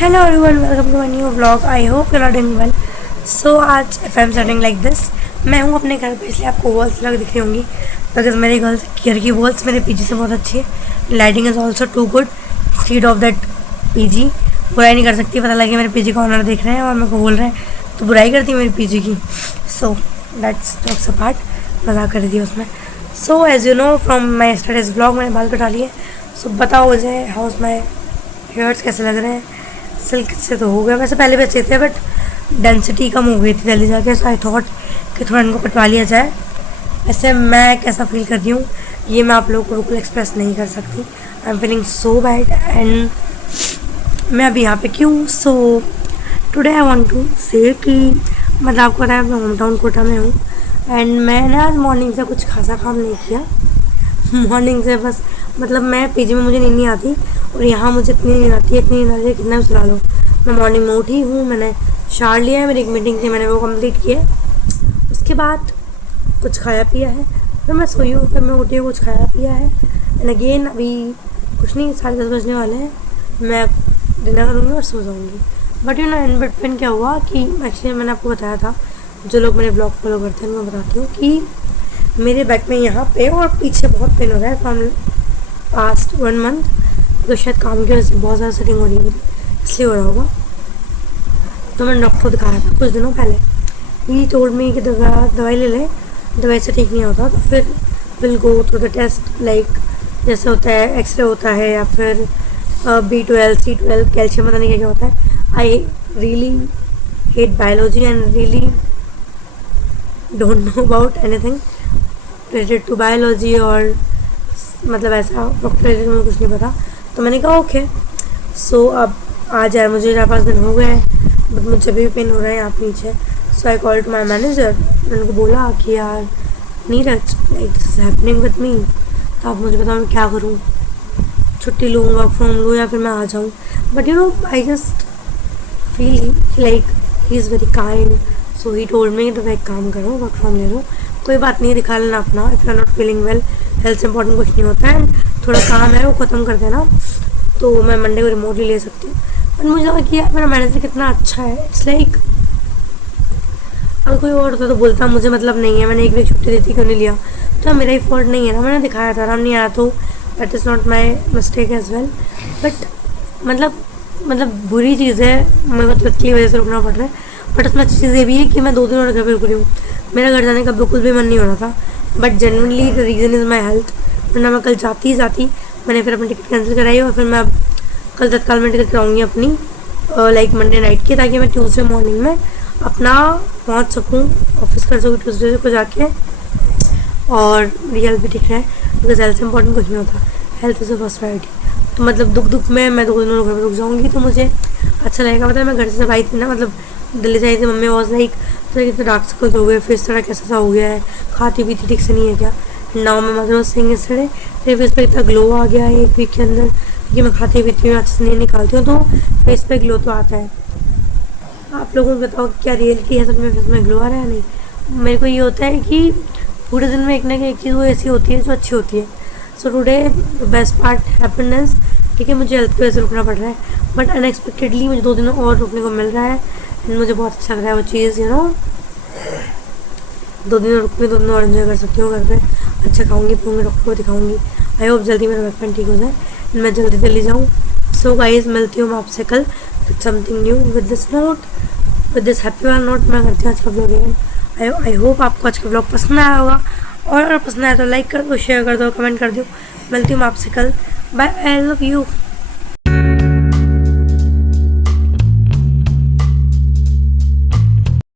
Hello everyone, welcome to my new vlog. I hope you are doing well. So आज if I am starting like this, मैं हूँ अपने घर पे, इसलिए आपको वॉल्स लग दिख रही होंगी बिकॉज मेरे घर की वॉल्स मेरे पीजी से बहुत अच्छी है। Lighting is also too good street of that PG. बुराई नहीं कर सकती, पता लगे मेरे पीजी का ऑनर देख रहे हैं और मेरे को बोल रहे हैं तो बुराई करती है मेरी पीजी की। सो दैट्स जॉक्स अपार्ट, मजाक कर रही थी उसमें। So as you know from my studies vlog, मैंने बाल कटा लिए। सो बताओ मुझे हाउस माई हेयर्स कैसे लग रहे हैं। सिल्क से तो हो गया, वैसे पहले भी अच्छे थे बट डेंसिटी कम हो गई थी दिल्ली जाके, सो आई थॉट कि थोड़ा इनको कटवा लिया जाए। ऐसे मैं कैसा फील कर रही हूँ ये मैं आप लोगों को बिल्कुल एक्सप्रेस नहीं कर सकती। I am feeling so bad and मैं अभी यहाँ पे क्यों। So today I want to say कि मतलब आपको पता है मैं होम टाउन कोटा में हूँ एंड मैंने आज मॉर्निंग से कुछ खासा काम नहीं किया। मॉर्निंग से बस मतलब मैं पीजी में मुझे नींद नहीं आती और यहाँ मुझे इतनी नींद आती है, इतनी नींद आती है कितना भी सुला लो। मैं मॉर्निंग में उठी हूँ, मैंने शावर लिया है, मेरी एक मीटिंग थी मैंने वो कंप्लीट किया। उसके बाद कुछ खाया पिया है, फिर मैं सोई हूँ, फिर मैं उठी हूँ, कुछ खाया पिया है एंड अगेन अभी कुछ नहीं, 10:30 बजने वाले हैं, मैं डिनर करूँगी और सो जाऊँगी। But you know in between क्या हुआ कि एक्चुअली मैंने आपको बताया था, जो लोग मेरे ब्लॉग फॉलो करते हैं मैं बताती हूँ कि मेरे बैक में यहाँ पे और पीछे बहुत पेन हो रहा है फ्रॉम पास्ट 1 मंथ, तो शायद काम की वजह से बहुत ज़्यादा सेटिंग हो रही है इसलिए हो रहा होगा। तो मैंने डॉक्टर को दिखाया था कुछ दिनों पहले, ही टोल्ड मी कि दवाई ले ले, दवाई से ठीक नहीं होता तो फिर will go through the test, like जैसे होता है एक्सरे होता है या फिर B12 C12 कैल्शियम, पता नहीं क्या क्या होता है। I really hate biology and really don't know about anything related to biology और मतलब ऐसा डॉक्टर रिलेटेड मुझे कुछ नहीं पता। तो मैंने कहा ओके। सो अब आज यार मुझे 4-5 दिन हो गए हैं बट मुझे भी पेन हो रहा है यहाँ नीचे। So I call to my manager, मैंने उनको बोला कि यार Neeraj like this is happening with me, तो आप मुझे बताओ मैं क्या करूँ, छुट्टी लूँ, वर्क फ्रॉम लूँ या फिर मैं आ जाऊँ। But you know I just feel like he is very kind, so he told me तो मैं एक काम करो वर्क फ्रॉम ले लो, कोई बात नहीं, दिखा लेना अपना, if you are not feeling well, health से इंपॉर्टेंट कुछ नहीं होता है, थोड़ा काम है वो ख़त्म कर देना तो मैं मंडे को रिमोटली ले सकती हूँ। पर मुझे लगा कि यार मेरा मैनेजर कितना अच्छा है, इट्स लाइक अगर कोई और होता तो बोलता मुझे मतलब नहीं है, मैंने एक वीक छुट्टी दी थी क्यों नहीं लिया, तो मेरा ही फॉल्ट नहीं है ना, मैंने दिखाया था, आराम नहीं आया तो that is not my mistake as well. But मतलब बुरी चीज़ है, मेरे को ट्रिप की वजह से रुकना पड़ रहा है, बट उसमें अच्छी चीज़ ये भी है कि मैं 2 दिन और घर पर रुक रही हूँ। मेरा घर जाने का बिल्कुल भी मन नहीं हो रहा था but genuinely the reason is my health, वरना मैं कल जाती मैंने फिर अपनी टिकट कैंसिल कराई और फिर मैं अब कल तत्काल में टिकट कराऊँगी अपनी लाइक मंडे नाइट की, ताकि मैं ट्यूसडे मॉर्निंग में अपना पहुँच सकूँ, ऑफिस कर सकूँ ट्यूसडे को जाके और मेरी हेल्थ भी ठीक रहे बिकॉज हेल्थ से इंपॉर्टेंट कुछ नहीं होता, health is the first priority. तो मतलब दुख में मैं 2 दिन और घर पर रुक जाऊँगी तो मुझे अच्छा लगेगा। मतलब मैं घर से जब आई थी ना, मतलब दिल्ली से आई थी, मम्मी वॉज लाइक तो कितने डार्क सर्कल्स हो गए, फेस थोड़ा कैसा सा हो गया है, खाती पीती ठीक से नहीं है क्या। नाउ मैं मदर सिंह इसलिए मेरे फेस पे इतना ग्लो आ गया है 1 वीक के अंदर, क्योंकि मैं खाती पीती हूँ, अच्छे से नहीं निकालती हूँ तो फेस पे ग्लो तो आता है। आप लोगों को बताओ क्या रियलिटी है, सच में फेस में ग्लो आ रहा है नहीं। मेरे को ये होता है कि पूरे दिन में एक ना एक चीज़ वो ऐसी होती है जो अच्छी होती है। So today best part happiness, ठीक है मुझे हेल्थ की वजह से रुकना पड़ रहा है बट अनएक्सपेक्टेडली मुझे 2 दिन और रुकने को मिल रहा है एंड मुझे बहुत अच्छा लग रहा है वो चीज़, यू नो 2 दिन रुकूँगी, 2 दिन और एंजॉय कर सकती हूँ घर पे, अच्छा खाऊंगी पीऊँगी, डॉक्टर को दिखाऊंगी। आई होप जल्दी मेरा बैक पेन ठीक हो जाए, मैं जल्दी दिल्ली जाऊँ। सो गाइस मिलती हूँ मैं आपसे कल with something new, with this note, with this happy वाला नोट मैं करती हूँ आज का ब्लॉग एंड आई होप आपको आज का ब्लॉग पसंद आया होगा और अगर पसंद आया तो लाइक कर दो, शेयर कर दो, कमेंट कर दो। मिलती हूँ मैं आपसे कल, बाय, आई लव यू।